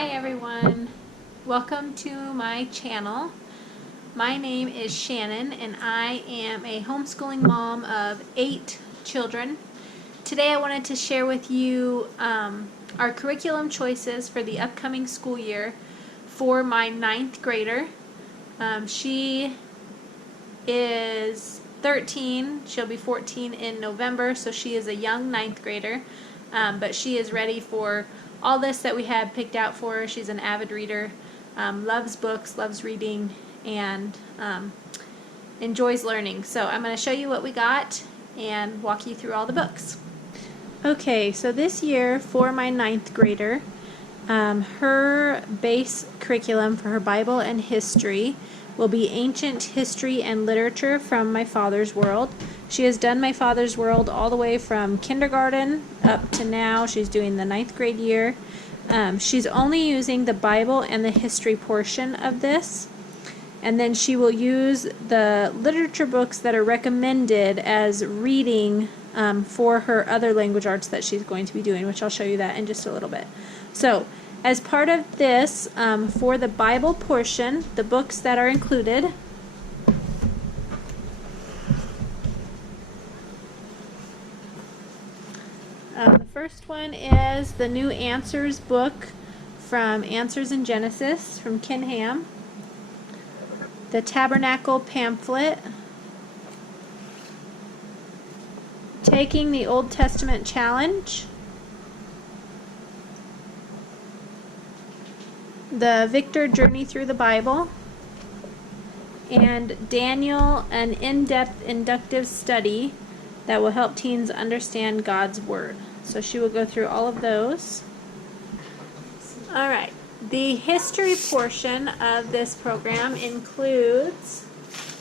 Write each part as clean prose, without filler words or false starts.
Hi everyone, welcome to my channel. My name is Shannon and I am a homeschooling mom of 8 children. Today I wanted to share with you our curriculum choices for the upcoming school year for my 9th grader. She is 13, she'll be 14 in November, so she is a young 9th grader, but she is ready for all this that we have picked out for her. She's an avid reader, loves books, loves reading, and enjoys learning. So I'm going to show you what we got and walk you through all the books. Okay, so this year for my 9th grader, her base curriculum for her Bible and history will be Ancient History and Literature from My Father's World. She has done My Father's World all the way from kindergarten up to now. She's doing the 9th grade year. She's only using the Bible and the history portion of this. And then she will use the literature books that are recommended as reading for her other language arts that she's going to be doing, which I'll show you that in just a little bit. So, as part of this, for the Bible portion, the books that are included the first one is the New Answers book from Answers in Genesis from Ken Ham, the Tabernacle pamphlet, Taking the Old Testament Challenge, the Victor Journey Through the Bible, and Daniel, an in-depth inductive study that will help teens understand God's Word. So she will go through all of those. Alright, the history portion of this program includes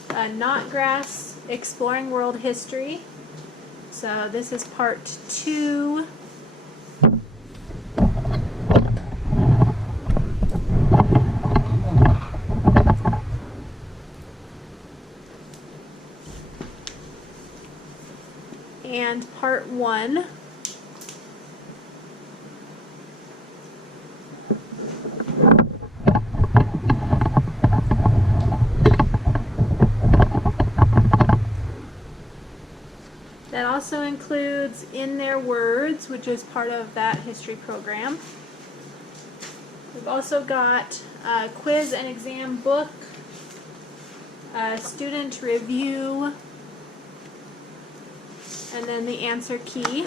Knotgrass Exploring World History. So this is part 2. And part 1. That also includes In Their Words, which is part of that history program. We've also got a quiz and exam book, a student review, and then the answer key.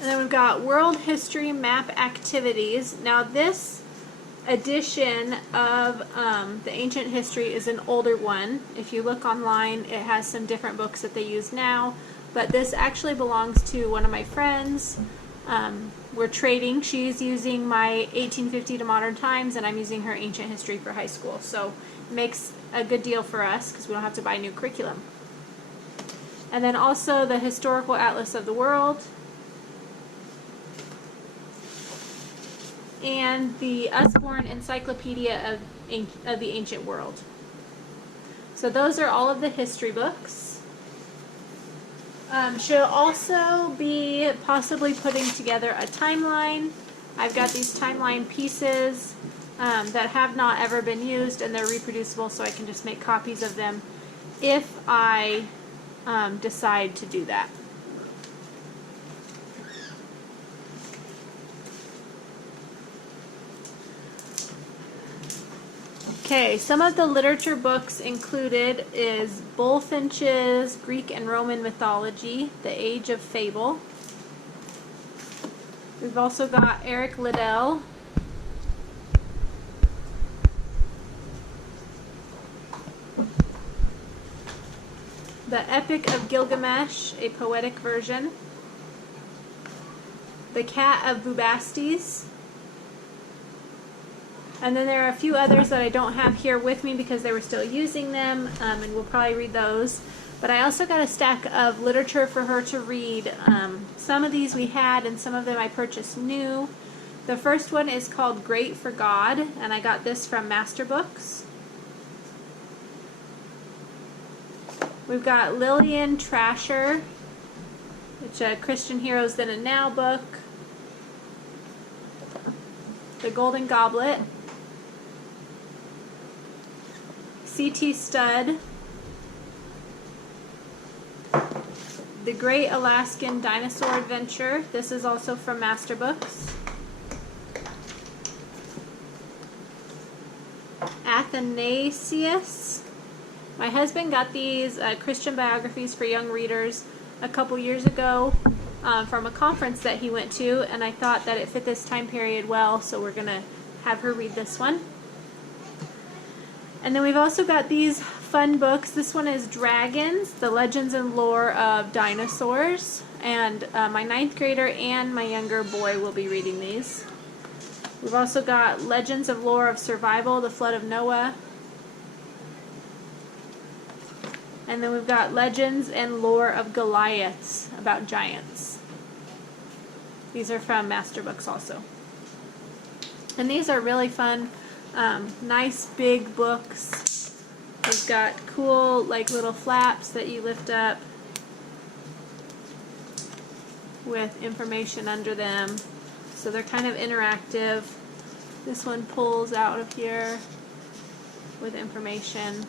And then we've got World History Map Activities. Now this edition of the Ancient History is an older one. If you look online, it has some different books that they use now, but this actually belongs to one of my friends. We're trading. She's using my 1850 to modern times, and I'm using her ancient history for high school. So it makes a good deal for us because we don't have to buy new curriculum. And then also the Historical Atlas of the World, and the Usborne Encyclopedia of the Ancient World. So those are all of the history books. She'll also be possibly putting together a timeline. I've got these timeline pieces that have not ever been used, and they're reproducible, so I can just make copies of them if I decide to do that. Okay, some of the literature books included is Bulfinch's Greek and Roman Mythology, The Age of Fable. We've also got Eric Liddell, The Epic of Gilgamesh, a poetic version, The Cat of Bubastes. And then there are a few others that I don't have here with me because they were still using them, and we'll probably read those. But I also got a stack of literature for her to read. Some of these we had, and some of them I purchased new. The first one is called Great for God, and I got this from Masterbooks. We've got Lillian Trasher, which Christian Heroes Then and Now book. The Golden Goblet. C.T. Studd. The Great Alaskan Dinosaur Adventure. This is also from Masterbooks. Athanasius. My husband got these Christian biographies for young readers a couple years ago from a conference that he went to, and I thought that it fit this time period well, so we're going to have her read this one. And then we've also got these fun books. This one is Dragons, The Legends and Lore of Dinosaurs, and my 9th grader and my younger boy will be reading these. We've also got Legends of Lore of Survival, The Flood of Noah. And then we've got Legends and Lore of Goliaths, about giants. These are from Masterbooks also. And these are really fun, nice big books. They've got cool like little flaps that you lift up with information under them. So they're kind of interactive. This one pulls out of here with information.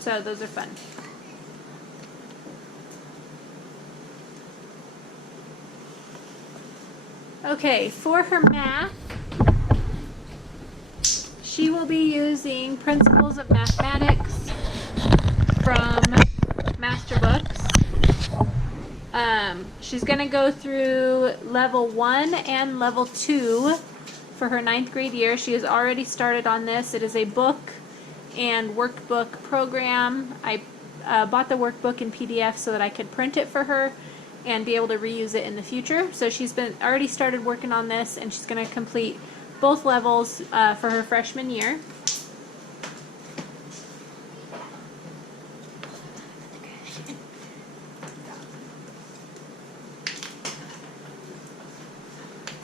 So those are fun. Okay, for her math, she will be using Principles of Mathematics from Masterbooks. She's going to go through level 1 and level 2 for her 9th grade year. She has already started on this. It is a book and workbook program. I bought the workbook in PDF so that I could print it for her and be able to reuse it in the future. So she's already started working on this, and she's going to complete both levels for her freshman year.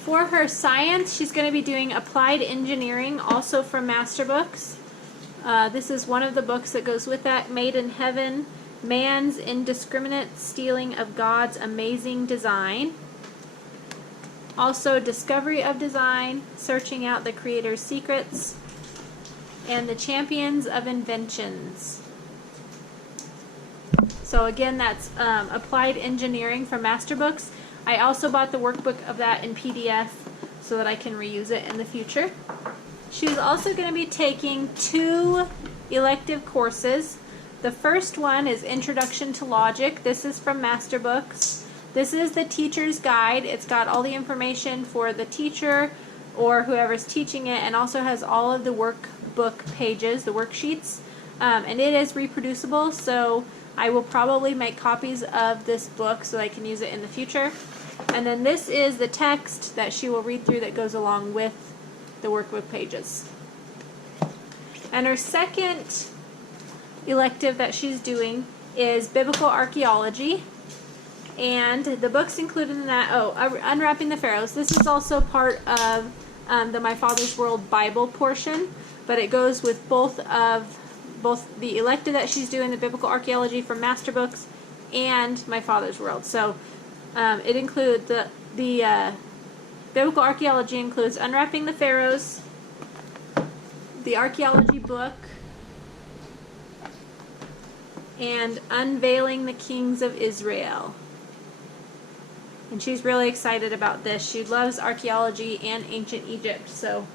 For her science, she's going to be doing Applied Engineering, also from Masterbooks. This is one of the books that goes with that, Made in Heaven, Man's Indiscriminate Stealing of God's Amazing Design. Also, Discovery of Design, Searching Out the Creator's Secrets, and The Champions of Inventions. So again, that's Applied Engineering from Masterbooks. I also bought the workbook of that in PDF so that I can reuse it in the future. She's also going to be taking 2 elective courses. The first one is Introduction to Logic. This is from Masterbooks. This is the teacher's guide. It's got all the information for the teacher or whoever's teaching it, and also has all of the workbook pages, the worksheets. And it is reproducible, so I will probably make copies of this book so I can use it in the future. And then this is the text that she will read through that goes along with the workbook pages. And her second elective that she's doing is Biblical Archaeology. And the books included in that, Unwrapping the Pharaohs. This is also part of the My Father's World Bible portion, but it goes with both the elective that she's doing, the Biblical Archaeology from Masterbooks, and My Father's World. So it includes the Biblical Archaeology includes Unwrapping the Pharaohs, the Archaeology book, and Unveiling the Kings of Israel. And she's really excited about this. She loves archaeology and ancient Egypt, so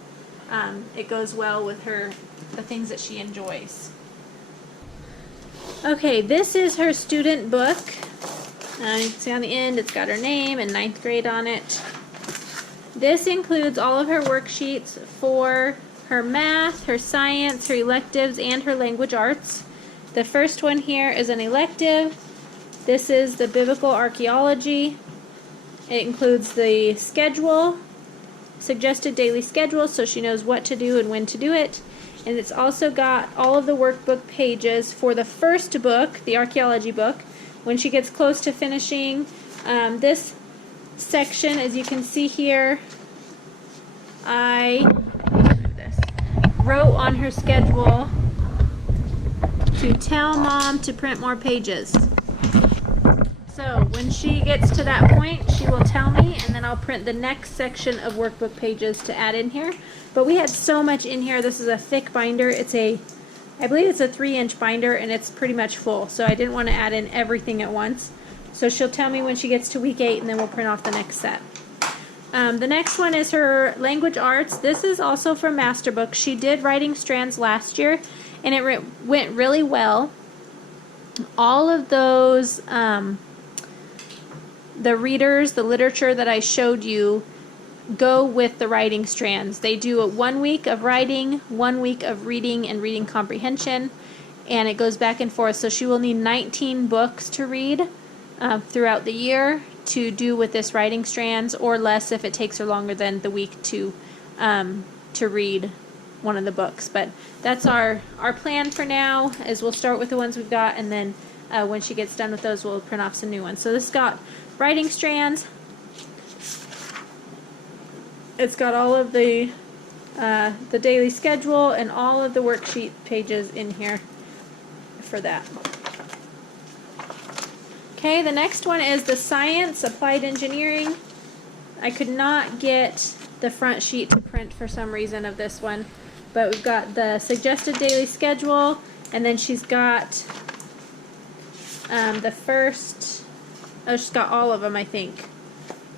it goes well with her, the things that she enjoys. Okay, this is her student book. You can see on the end it's got her name and 9th grade on it. This includes all of her worksheets for her math, her science, her electives, and her language arts. The first one here is an elective. This is the Biblical Archaeology. It includes the schedule, suggested daily schedule, so she knows what to do and when to do it. And it's also got all of the workbook pages for the first book, the archaeology book. When she gets close to finishing this section, as you can see here, I wrote on her schedule to tell Mom to print more pages. So when she gets to that point, she will tell me, and then I'll print the next section of workbook pages to add in here. But we had so much in here. This is a thick binder. I believe it's a 3-inch binder, and it's pretty much full. So I didn't want to add in everything at once. So she'll tell me when she gets to week 8, and then we'll print off the next set. The next one is her language arts. This is also from Masterbooks. She did writing strands last year, and it went really well. All of those, the readers, the literature that I showed you, go with the writing strands. They do 1 week of writing, 1 week of reading and reading comprehension, and it goes back and forth. So she will need 19 books to read throughout the year to do with this writing strands, or less if it takes her longer than the week to read one of the books. But that's our plan for now, is we'll start with the ones we've got, and then when she gets done with those, we'll print off some new ones. So this has got writing strands. It's got all of the daily schedule and all of the worksheet pages in here for that. Okay, the next one is the Science Applied Engineering. I could not get the front sheet to print for some reason of this one, but we've got the suggested daily schedule, and then she's got the first, she's got all of them, I think.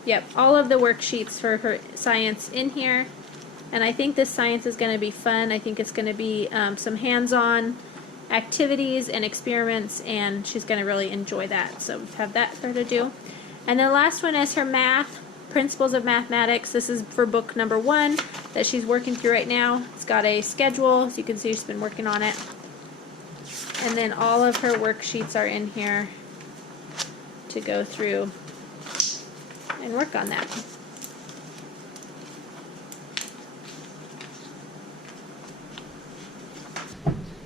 Yep, all of the worksheets for her science in here. And I think this science is going to be fun. I think it's going to be some hands-on activities and experiments, and she's going to really enjoy that. So we have that for her to do. And the last one is her math, Principles of Mathematics. This is for book number 1 that she's working through right now. It's got a schedule, as you can see she's been working on it. And then all of her worksheets are in here to go through and work on that.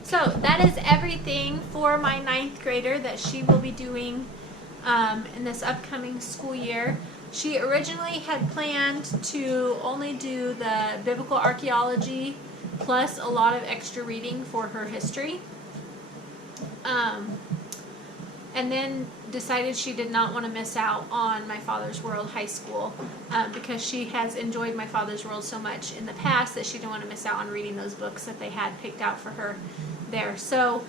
So that is everything for my 9th grader that she will be doing in this upcoming school year. She originally had planned to only do the biblical archaeology plus a lot of extra reading for her history. And then decided she did not want to miss out on My Father's World High School because she has enjoyed My Father's World so much in the past that she didn't want to miss out on reading those books that they had picked out for her there. So,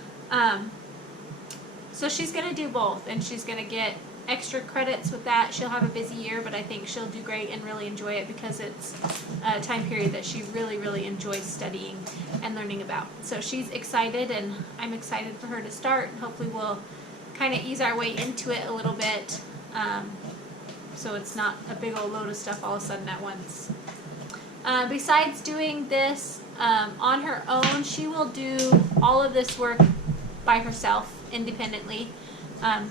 so she's going to do both, and she's going to get extra credits with that. She'll have a busy year, but I think she'll do great and really enjoy it because it's a time period that she really, really enjoys studying and learning about. So she's excited, and I'm excited for her to start. Hopefully we'll kind of ease our way into it a little bit, so it's not a big old load of stuff all of a sudden at once. Besides doing this on her own, she will do all of this work by herself, independently.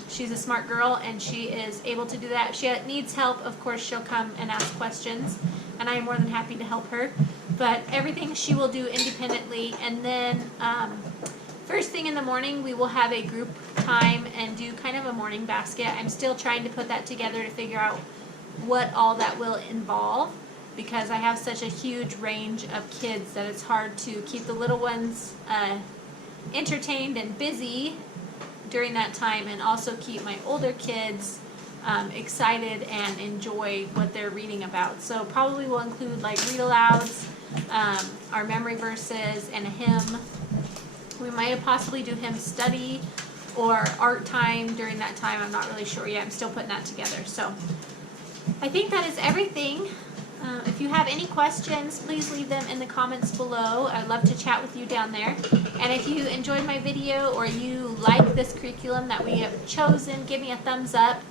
She's a smart girl, and she is able to do that. If she needs help, of course, she'll come and ask questions, and I am more than happy to help her. But everything she will do independently, and then first thing in the morning, we will have a group time and do kind of a morning basket. I'm still trying to put that together to figure out what all that will involve, because I have such a huge range of kids that it's hard to keep the little ones entertained and busy during that time, and also keep my older kids excited and enjoy what they're reading about. So probably we'll include like read-alouds, our memory verses, and a hymn. We might possibly do hymn study or art time during that time. I'm not really sure yet. I'm still putting that together. So I think that is everything. If you have any questions, please leave them in the comments below. I'd love to chat with you down there. And if you enjoyed my video or you like this curriculum that we have chosen, give me a thumbs up.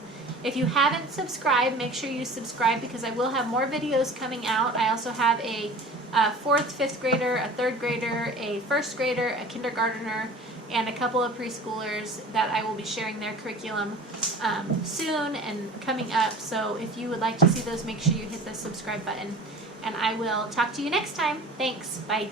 If you haven't subscribed, make sure you subscribe, because I will have more videos coming out. I also have a 4th, 5th grader, a 3rd grader, a 1st grader, a kindergartner, and a couple of preschoolers that I will be sharing their curriculum soon and coming up. So if you would like to see those, make sure you hit the subscribe button. And I will talk to you next time. Thanks. Bye.